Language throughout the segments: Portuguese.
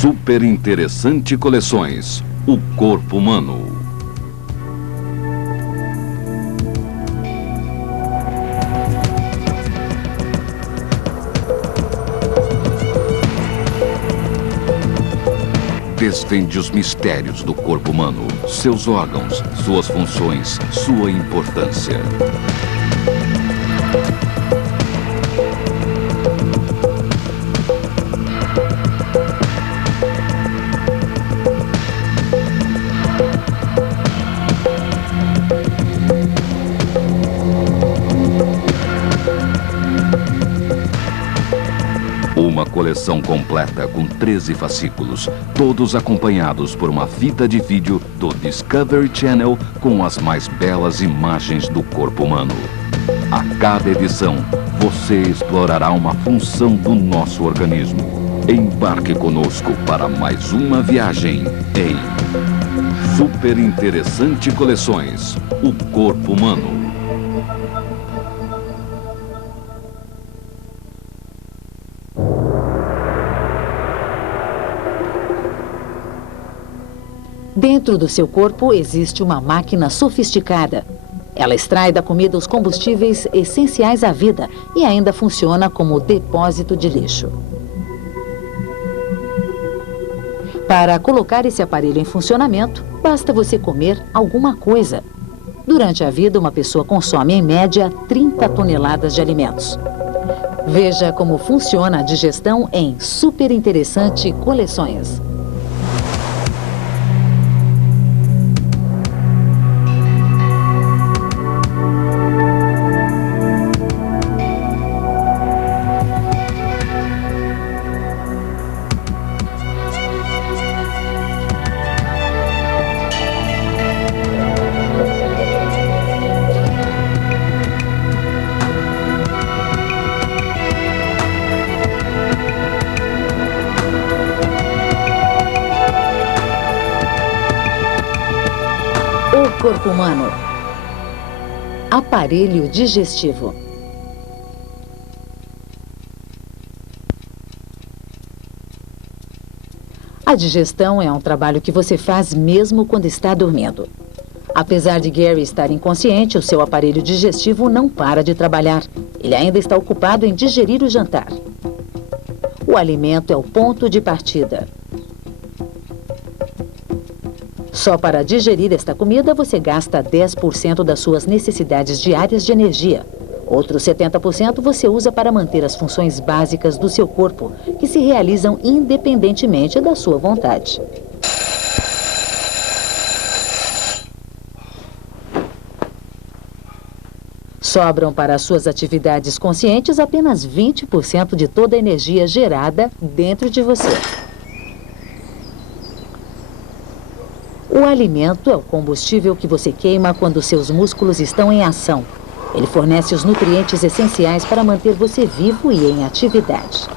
Super Interessante Coleções, o corpo humano. Desvende os mistérios do corpo humano, seus órgãos, suas funções, sua importância. Uma coleção completa com 13 fascículos, todos acompanhados por uma fita de vídeo do Discovery Channel com as mais belas imagens do corpo humano. A cada edição, você explorará uma função do nosso organismo. Embarque conosco para mais uma viagem em Super Interessante Coleções, o corpo humano. Dentro do seu corpo existe uma máquina sofisticada. Ela extrai da comida os combustíveis essenciais à vida e ainda funciona como depósito de lixo. Para colocar esse aparelho em funcionamento, basta você comer alguma coisa. Durante a vida, uma pessoa consome, em média, 30 toneladas de alimentos. Veja como funciona a digestão em Super Interessante Coleções. O corpo humano. Aparelho digestivo. A digestão é um trabalho que você faz mesmo quando está dormindo. Apesar de Gary estar inconsciente, o seu aparelho digestivo não para de trabalhar. Ele ainda está ocupado em digerir o jantar. O alimento é o ponto de partida. Só para digerir esta comida, você gasta 10% das suas necessidades diárias de energia. Outros 70% você usa para manter as funções básicas do seu corpo, que se realizam independentemente da sua vontade. Sobram para as suas atividades conscientes apenas 20% de toda a energia gerada dentro de você. O alimento é o combustível que você queima quando seus músculos estão em ação. Ele fornece os nutrientes essenciais para manter você vivo e em atividade.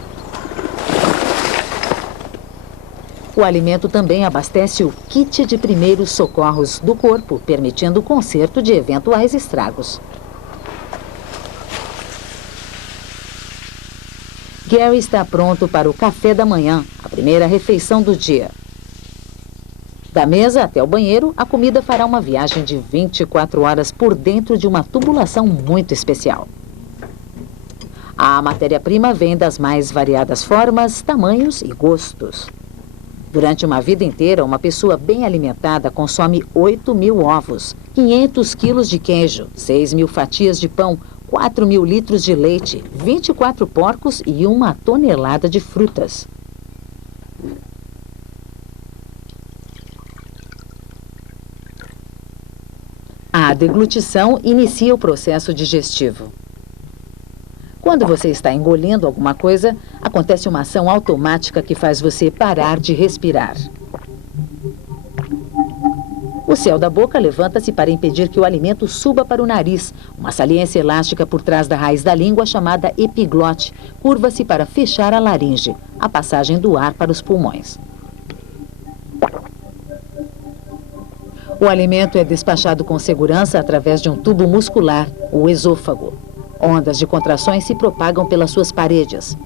O alimento também abastece o kit de primeiros socorros do corpo, permitindo o conserto de eventuais estragos. Gary está pronto para o café da manhã, a primeira refeição do dia. Da mesa até o banheiro, a comida fará uma viagem de 24 horas por dentro de uma tubulação muito especial. A matéria-prima vem das mais variadas formas, tamanhos e gostos. Durante uma vida inteira, uma pessoa bem alimentada consome 8.000 ovos, 500 quilos de queijo, 6.000 fatias de pão, 4.000 litros de leite, 24 porcos e 1 tonelada de frutas. A deglutição inicia o processo digestivo. Quando você está engolindo alguma coisa, acontece uma ação automática que faz você parar de respirar. O céu da boca levanta-se para impedir que o alimento suba para o nariz. Uma saliência elástica por trás da raiz da língua, chamada epiglote, curva-se para fechar a laringe, a passagem do ar para os pulmões. O alimento é despachado com segurança através de um tubo muscular, o esôfago. Ondas de contrações se propagam pelas suas paredes.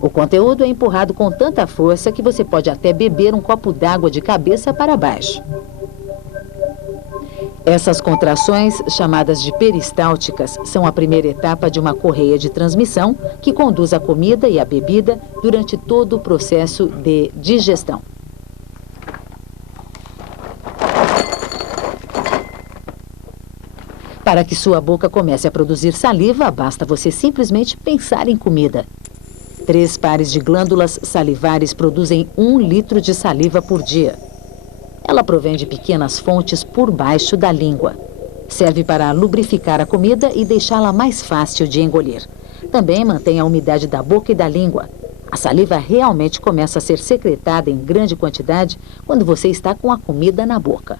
O conteúdo é empurrado com tanta força que você pode até beber um copo d'água de cabeça para baixo. Essas contrações, chamadas de peristálticas, são a primeira etapa de uma correia de transmissão que conduz a comida e a bebida durante todo o processo de digestão. Para que sua boca comece a produzir saliva, basta você simplesmente pensar em comida. 3 pares de glândulas salivares produzem 1 litro de saliva por dia. Ela provém de pequenas fontes por baixo da língua. Serve para lubrificar a comida e deixá-la mais fácil de engolir. Também mantém a umidade da boca e da língua. A saliva realmente começa a ser secretada em grande quantidade quando você está com a comida na boca.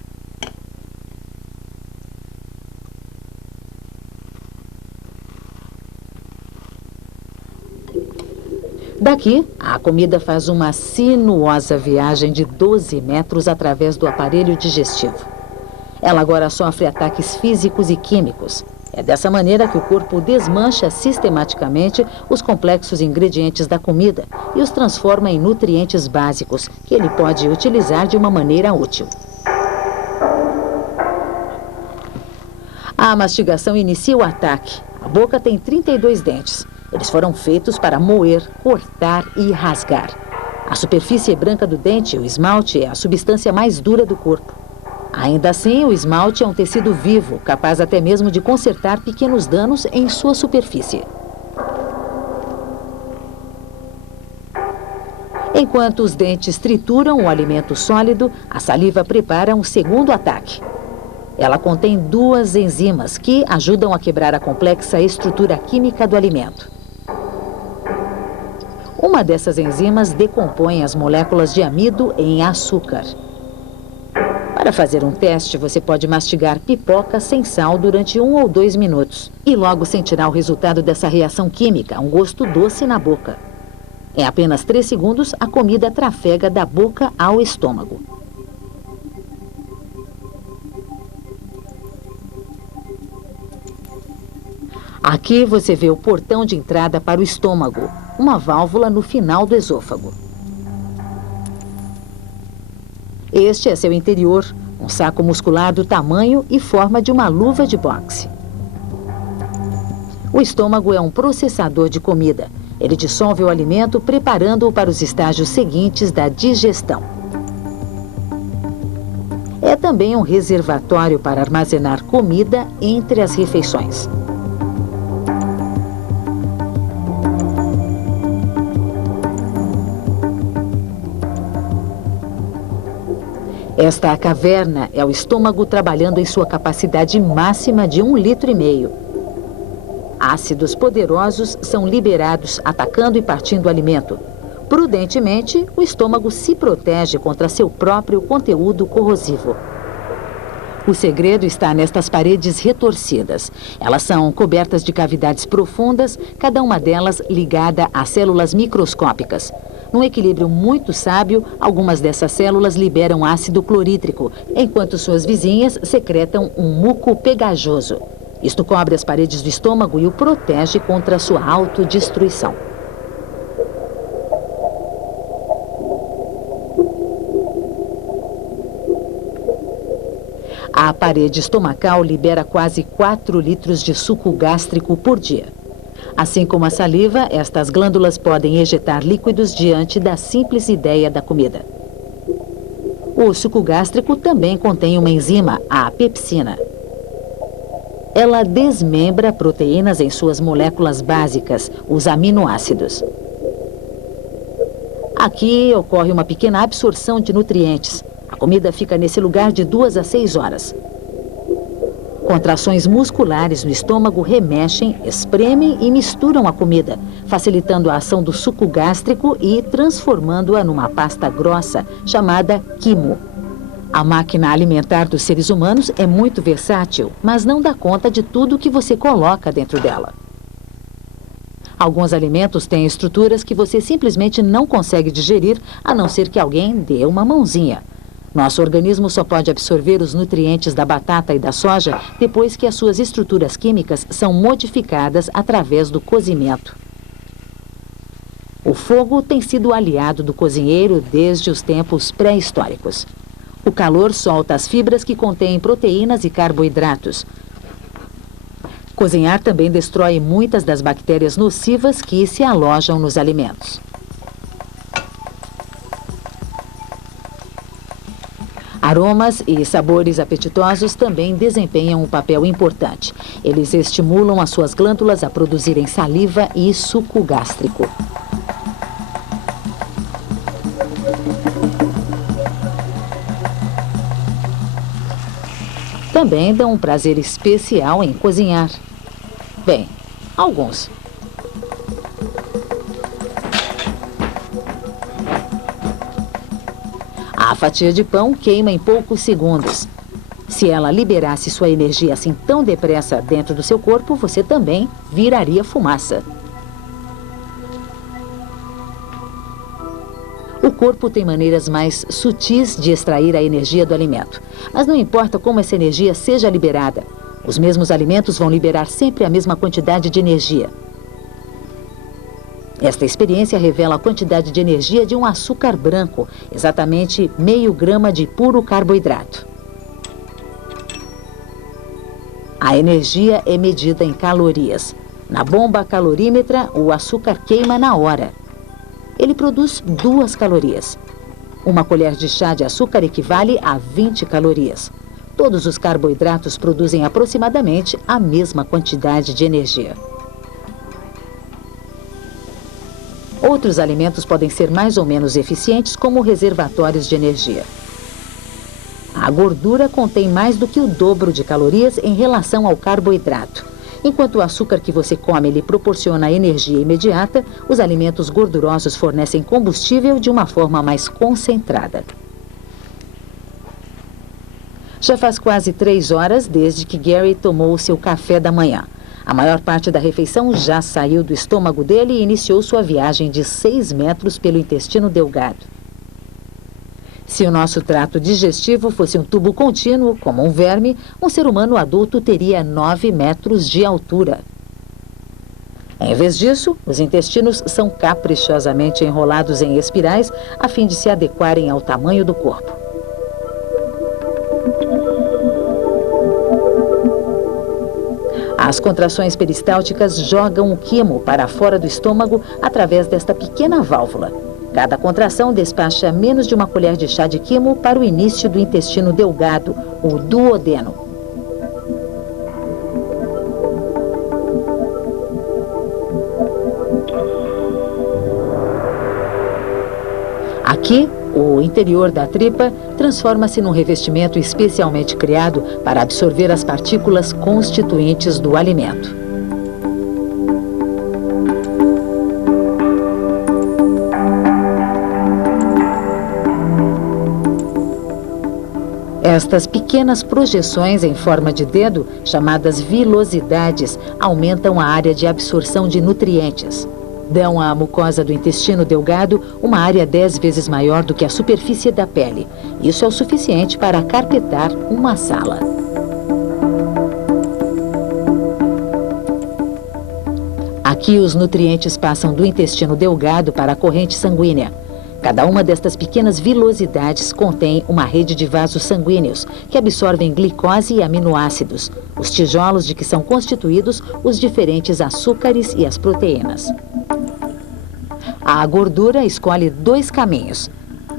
Daqui, a comida faz uma sinuosa viagem de 12 metros através do aparelho digestivo. Ela agora sofre ataques físicos e químicos. É dessa maneira que o corpo desmancha sistematicamente os complexos ingredientes da comida e os transforma em nutrientes básicos que ele pode utilizar de uma maneira útil. A mastigação inicia o ataque. A boca tem 32 dentes. Eles foram feitos para moer, cortar e rasgar. A superfície branca do dente, o esmalte, é a substância mais dura do corpo. Ainda assim, o esmalte é um tecido vivo, capaz até mesmo de consertar pequenos danos em sua superfície. Enquanto os dentes trituram o alimento sólido, a saliva prepara um segundo ataque. Ela contém 2 enzimas que ajudam a quebrar a complexa estrutura química do alimento. Uma dessas enzimas decompõe as moléculas de amido em açúcar. Para fazer um teste, você pode mastigar pipoca sem sal durante 1 ou 2 minutos e logo sentirá o resultado dessa reação química, um gosto doce na boca. Em apenas 3 segundos, a comida trafega da boca ao estômago. Aqui você vê o portão de entrada para o estômago, uma válvula no final do esôfago. Este é seu interior, um saco muscular do tamanho e forma de uma luva de boxe. O estômago é um processador de comida. Ele dissolve o alimento, preparando-o para os estágios seguintes da digestão. É também um reservatório para armazenar comida entre as refeições. Esta caverna é o estômago trabalhando em sua capacidade máxima de 1,5 litros. Ácidos poderosos são liberados, atacando e partindo o alimento. Prudentemente, o estômago se protege contra seu próprio conteúdo corrosivo. O segredo está nestas paredes retorcidas. Elas são cobertas de cavidades profundas, cada uma delas ligada a células microscópicas. Num equilíbrio muito sábio, algumas dessas células liberam ácido clorídrico, enquanto suas vizinhas secretam um muco pegajoso. Isto cobre as paredes do estômago e o protege contra sua autodestruição. A parede estomacal libera quase 4 litros de suco gástrico por dia. Assim como a saliva, estas glândulas podem ejetar líquidos diante da simples ideia da comida. O suco gástrico também contém uma enzima, a pepsina. Ela desmembra proteínas em suas moléculas básicas, os aminoácidos. Aqui ocorre uma pequena absorção de nutrientes. A comida fica nesse lugar de 2 a 6 horas. Contrações musculares no estômago remexem, espremem e misturam a comida, facilitando a ação do suco gástrico e transformando-a numa pasta grossa, chamada quimo. A máquina alimentar dos seres humanos é muito versátil, mas não dá conta de tudo que você coloca dentro dela. Alguns alimentos têm estruturas que você simplesmente não consegue digerir, a não ser que alguém dê uma mãozinha. Nosso organismo só pode absorver os nutrientes da batata e da soja depois que as suas estruturas químicas são modificadas através do cozimento. O fogo tem sido aliado do cozinheiro desde os tempos pré-históricos. O calor solta as fibras que contêm proteínas e carboidratos. Cozinhar também destrói muitas das bactérias nocivas que se alojam nos alimentos. Aromas e sabores apetitosos também desempenham um papel importante. Eles estimulam as suas glândulas a produzirem saliva e suco gástrico. Também dão um prazer especial em cozinhar. Bem, alguns. A fatia de pão queima em poucos segundos. Se ela liberasse sua energia assim tão depressa dentro do seu corpo, você também viraria fumaça. O corpo tem maneiras mais sutis de extrair a energia do alimento. Mas não importa como essa energia seja liberada, os mesmos alimentos vão liberar sempre a mesma quantidade de energia. Esta experiência revela a quantidade de energia de um açúcar branco, exatamente meio grama de puro carboidrato. A energia é medida em calorias. Na bomba calorímetra, o açúcar queima na hora. Ele produz 2 calorias. Uma colher de chá de açúcar equivale a 20 calorias. Todos os carboidratos produzem aproximadamente a mesma quantidade de energia. Outros alimentos podem ser mais ou menos eficientes como reservatórios de energia. A gordura contém mais do que o dobro de calorias em relação ao carboidrato. Enquanto o açúcar que você come lhe proporciona energia imediata, os alimentos gordurosos fornecem combustível de uma forma mais concentrada. Já faz quase 3 horas desde que Gary tomou o seu café da manhã. A maior parte da refeição já saiu do estômago dele e iniciou sua viagem de 6 metros pelo intestino delgado. Se o nosso trato digestivo fosse um tubo contínuo, como um verme, um ser humano adulto teria 9 metros de altura. Em vez disso, os intestinos são caprichosamente enrolados em espirais a fim de se adequarem ao tamanho do corpo. As contrações peristálticas jogam o quimo para fora do estômago através desta pequena válvula. Cada contração despacha menos de uma colher de chá de quimo para o início do intestino delgado, o duodeno. Aqui, o interior da tripa transforma-se num revestimento especialmente criado para absorver as partículas constituintes do alimento. Estas pequenas projeções em forma de dedo, chamadas vilosidades, aumentam a área de absorção de nutrientes. Dão à mucosa do intestino delgado uma área 10 vezes maior do que a superfície da pele. Isso é o suficiente para carpetar uma sala. Aqui os nutrientes passam do intestino delgado para a corrente sanguínea. Cada uma destas pequenas vilosidades contém uma rede de vasos sanguíneos que absorvem glicose e aminoácidos, os tijolos de que são constituídos os diferentes açúcares e as proteínas. A gordura escolhe 2 caminhos.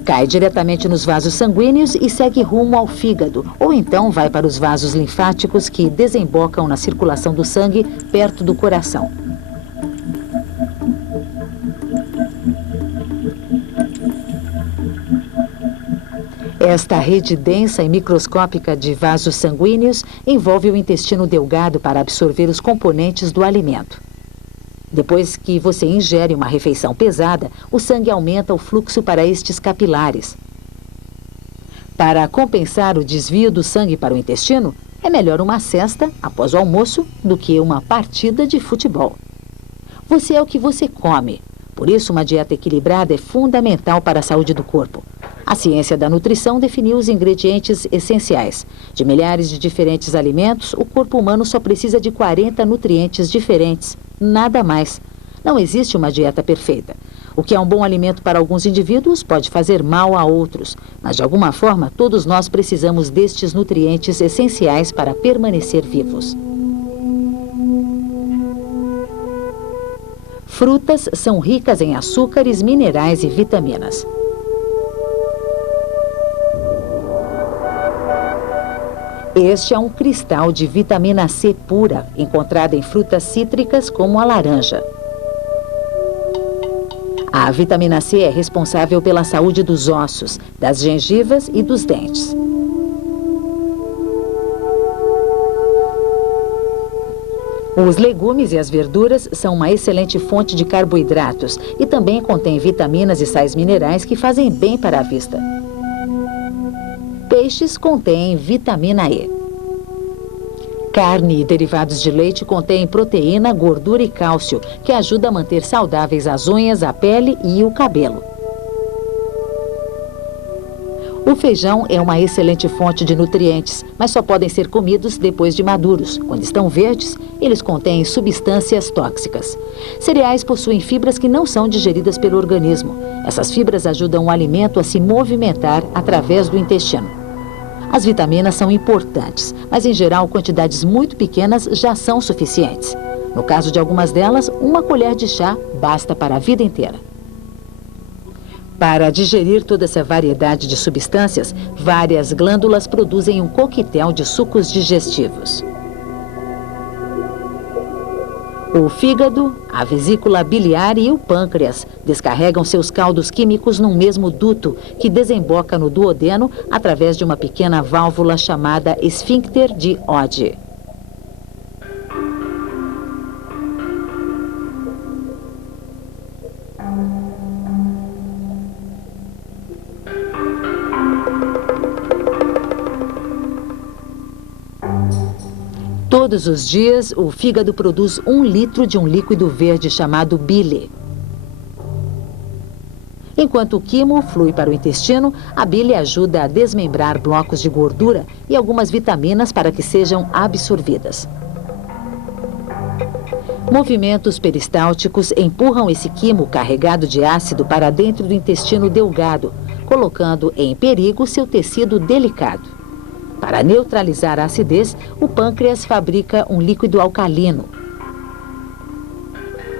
Cai diretamente nos vasos sanguíneos e segue rumo ao fígado, ou então vai para os vasos linfáticos que desembocam na circulação do sangue perto do coração. Esta rede densa e microscópica de vasos sanguíneos envolve o intestino delgado para absorver os componentes do alimento. Depois que você ingere uma refeição pesada, o sangue aumenta o fluxo para estes capilares. Para compensar o desvio do sangue para o intestino, é melhor uma cesta após o almoço do que uma partida de futebol. Você é o que você come. Por isso, uma dieta equilibrada é fundamental para a saúde do corpo. A ciência da nutrição definiu os ingredientes essenciais. De milhares de diferentes alimentos, o corpo humano só precisa de 40 nutrientes diferentes, nada mais. Não existe uma dieta perfeita. O que é um bom alimento para alguns indivíduos pode fazer mal a outros, mas de alguma forma todos nós precisamos destes nutrientes essenciais para permanecer vivos. Frutas são ricas em açúcares, minerais e vitaminas. Este é um cristal de vitamina C pura, encontrada em frutas cítricas como a laranja. A vitamina C é responsável pela saúde dos ossos, das gengivas e dos dentes. Os legumes e as verduras são uma excelente fonte de carboidratos e também contêm vitaminas e sais minerais que fazem bem para a vista. Peixes contêm vitamina E. Carne e derivados de leite contêm proteína, gordura e cálcio, que ajuda a manter saudáveis as unhas, a pele e o cabelo. O feijão é uma excelente fonte de nutrientes, mas só podem ser comidos depois de maduros. Quando estão verdes, eles contêm substâncias tóxicas. Cereais possuem fibras que não são digeridas pelo organismo. Essas fibras ajudam o alimento a se movimentar através do intestino. As vitaminas são importantes, mas em geral quantidades muito pequenas já são suficientes. No caso de algumas delas, uma colher de chá basta para a vida inteira. Para digerir toda essa variedade de substâncias, várias glândulas produzem um coquetel de sucos digestivos. O fígado, a vesícula biliar e o pâncreas descarregam seus caldos químicos num mesmo duto que desemboca no duodeno através de uma pequena válvula chamada esfíncter de Oddi. Todos os dias, o fígado produz 1 litro de um líquido verde chamado bile. Enquanto o quimo flui para o intestino, a bile ajuda a desmembrar blocos de gordura e algumas vitaminas para que sejam absorvidas. Movimentos peristálticos empurram esse quimo carregado de ácido para dentro do intestino delgado, colocando em perigo seu tecido delicado. Para neutralizar a acidez, o pâncreas fabrica um líquido alcalino.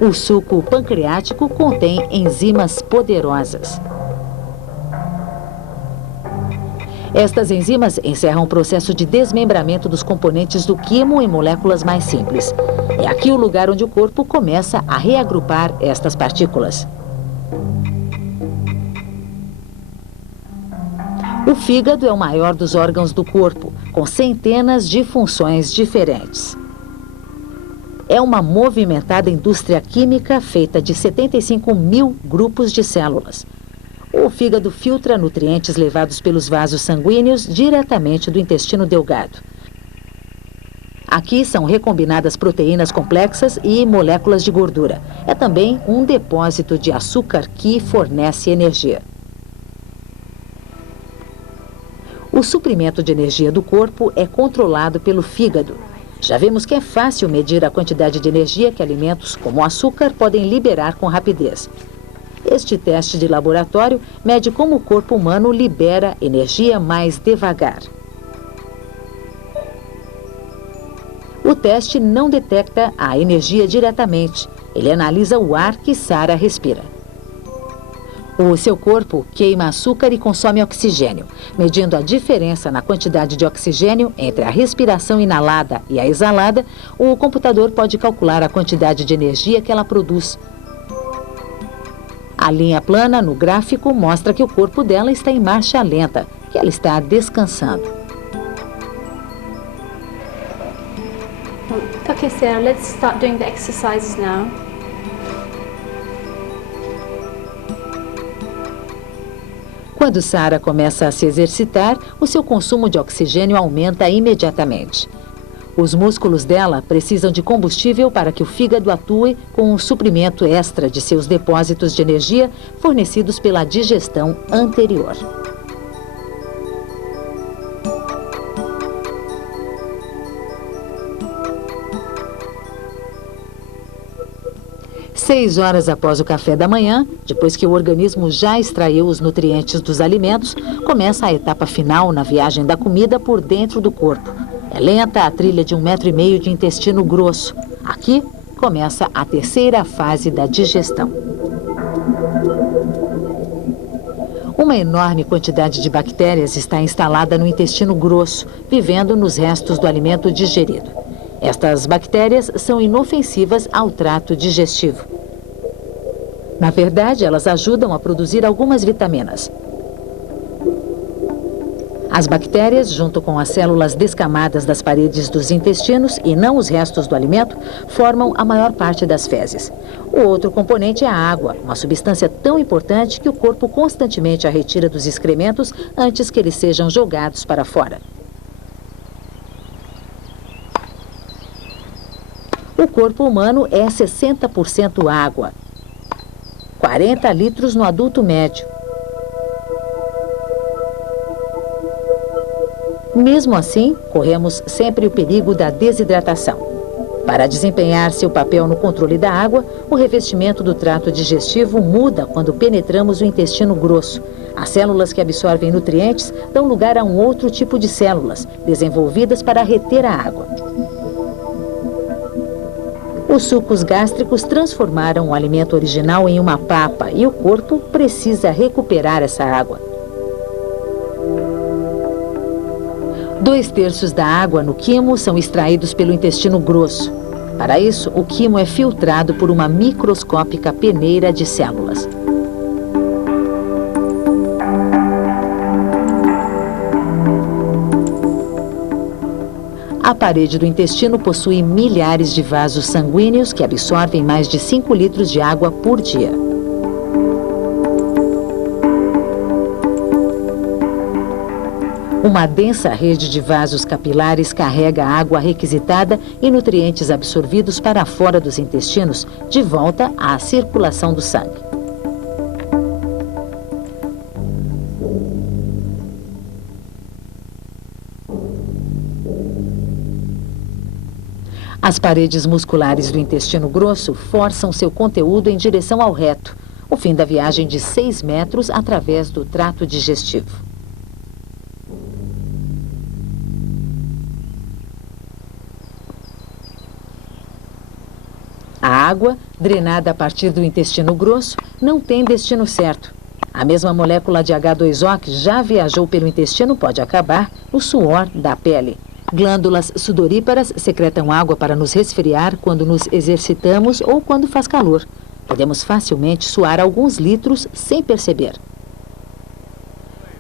O suco pancreático contém enzimas poderosas. Estas enzimas encerram o processo de desmembramento dos componentes do quimo em moléculas mais simples. É aqui o lugar onde o corpo começa a reagrupar estas partículas. O fígado é o maior dos órgãos do corpo, com centenas de funções diferentes. É uma movimentada indústria química feita de 75 mil grupos de células. O fígado filtra nutrientes levados pelos vasos sanguíneos diretamente do intestino delgado. Aqui são recombinadas proteínas complexas e moléculas de gordura. É também um depósito de açúcar que fornece energia. O suprimento de energia do corpo é controlado pelo fígado. Já vimos que é fácil medir a quantidade de energia que alimentos como o açúcar podem liberar com rapidez. Este teste de laboratório mede como o corpo humano libera energia mais devagar. O teste não detecta a energia diretamente. Ele analisa o ar que Sarah respira. O seu corpo queima açúcar e consome oxigênio. Medindo a diferença na quantidade de oxigênio entre a respiração inalada e a exalada, o computador pode calcular a quantidade de energia que ela produz. A linha plana no gráfico mostra que o corpo dela está em marcha lenta, que ela está descansando. Okay, Sarah, let's start doing the exercises now. Quando Sarah começa a se exercitar, o seu consumo de oxigênio aumenta imediatamente. Os músculos dela precisam de combustível para que o fígado atue com um suprimento extra de seus depósitos de energia fornecidos pela digestão anterior. 6 horas após o café da manhã, depois que o organismo já extraiu os nutrientes dos alimentos, começa a etapa final na viagem da comida por dentro do corpo. É lenta a trilha de 1,5 metro de intestino grosso. Aqui começa a terceira fase da digestão. Uma enorme quantidade de bactérias está instalada no intestino grosso, vivendo nos restos do alimento digerido. Estas bactérias são inofensivas ao trato digestivo. Na verdade, elas ajudam a produzir algumas vitaminas. As bactérias, junto com as células descamadas das paredes dos intestinos e não os restos do alimento, formam a maior parte das fezes. O outro componente é a água, uma substância tão importante que o corpo constantemente a retira dos excrementos antes que eles sejam jogados para fora. O corpo humano é 60% água, 40 litros no adulto médio. Mesmo assim, corremos sempre o perigo da desidratação. Para desempenhar seu papel no controle da água, o revestimento do trato digestivo muda quando penetramos o intestino grosso. As células que absorvem nutrientes dão lugar a um outro tipo de células, desenvolvidas para reter a água. Os sucos gástricos transformaram o alimento original em uma papa e o corpo precisa recuperar essa água. 2/3 da água no quimo são extraídos pelo intestino grosso. Para isso, o quimo é filtrado por uma microscópica peneira de células. A parede do intestino possui milhares de vasos sanguíneos que absorvem mais de 5 litros de água por dia. Uma densa rede de vasos capilares carrega a água requisitada e nutrientes absorvidos para fora dos intestinos, de volta à circulação do sangue. As paredes musculares do intestino grosso forçam seu conteúdo em direção ao reto, o fim da viagem de 6 metros através do trato digestivo. A água, drenada a partir do intestino grosso, não tem destino certo. A mesma molécula de H2O que já viajou pelo intestino pode acabar no suor da pele. Glândulas sudoríparas secretam água para nos resfriar quando nos exercitamos ou quando faz calor. Podemos facilmente suar alguns litros sem perceber.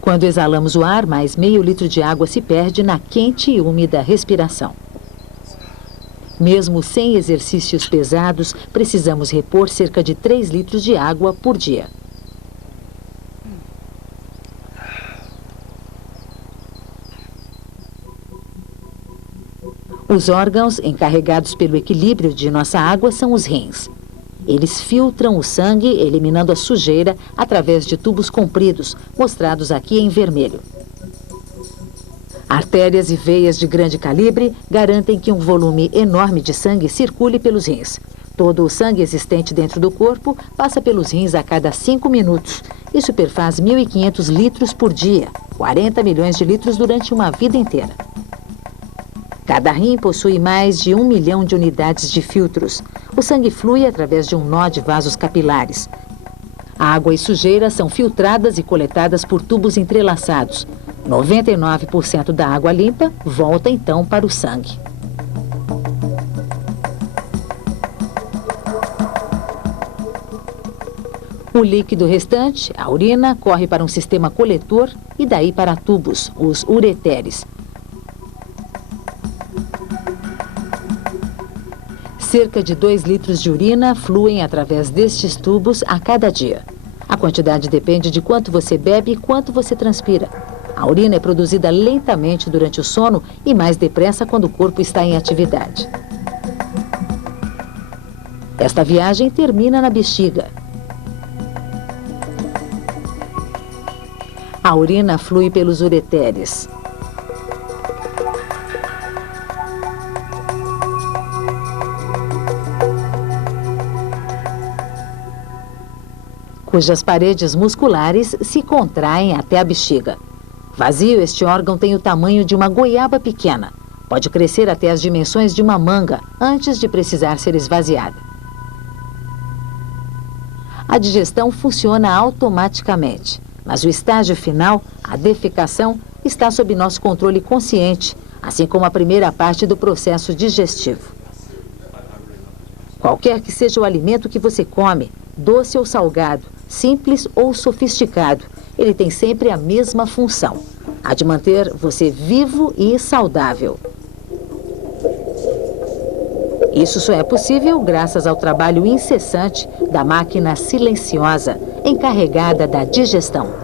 Quando exalamos o ar, mais meio litro de água se perde na quente e úmida respiração. Mesmo sem exercícios pesados, precisamos repor cerca de 3 litros de água por dia. Os órgãos encarregados pelo equilíbrio de nossa água são os rins. Eles filtram o sangue, eliminando a sujeira através de tubos compridos, mostrados aqui em vermelho. Artérias e veias de grande calibre garantem que um volume enorme de sangue circule pelos rins. Todo o sangue existente dentro do corpo passa pelos rins a cada 5 minutos. Isso perfaz 1.500 litros por dia, 40 milhões de litros durante uma vida inteira. Cada rim possui mais de 1 milhão de unidades de filtros. O sangue flui através de um nó de vasos capilares. A água e sujeira são filtradas e coletadas por tubos entrelaçados. 99% da água limpa volta então para o sangue. O líquido restante, a urina, corre para um sistema coletor e daí para tubos, os ureteres. Cerca de 2 litros de urina fluem através destes tubos a cada dia. A quantidade depende de quanto você bebe e quanto você transpira. A urina é produzida lentamente durante o sono e mais depressa quando o corpo está em atividade. Esta viagem termina na bexiga. A urina flui pelos ureteres. cujas paredes musculares se contraem até a bexiga. Vazio, este órgão tem o tamanho de uma goiaba pequena. Pode crescer até as dimensões de uma manga antes de precisar ser esvaziada. A digestão funciona automaticamente, mas o estágio final, a defecação, está sob nosso controle consciente, assim como a primeira parte do processo digestivo. Qualquer que seja o alimento que você come, doce ou salgado, simples ou sofisticado, ele tem sempre a mesma função, a de manter você vivo e saudável. Isso só é possível graças ao trabalho incessante da máquina silenciosa, encarregada da digestão.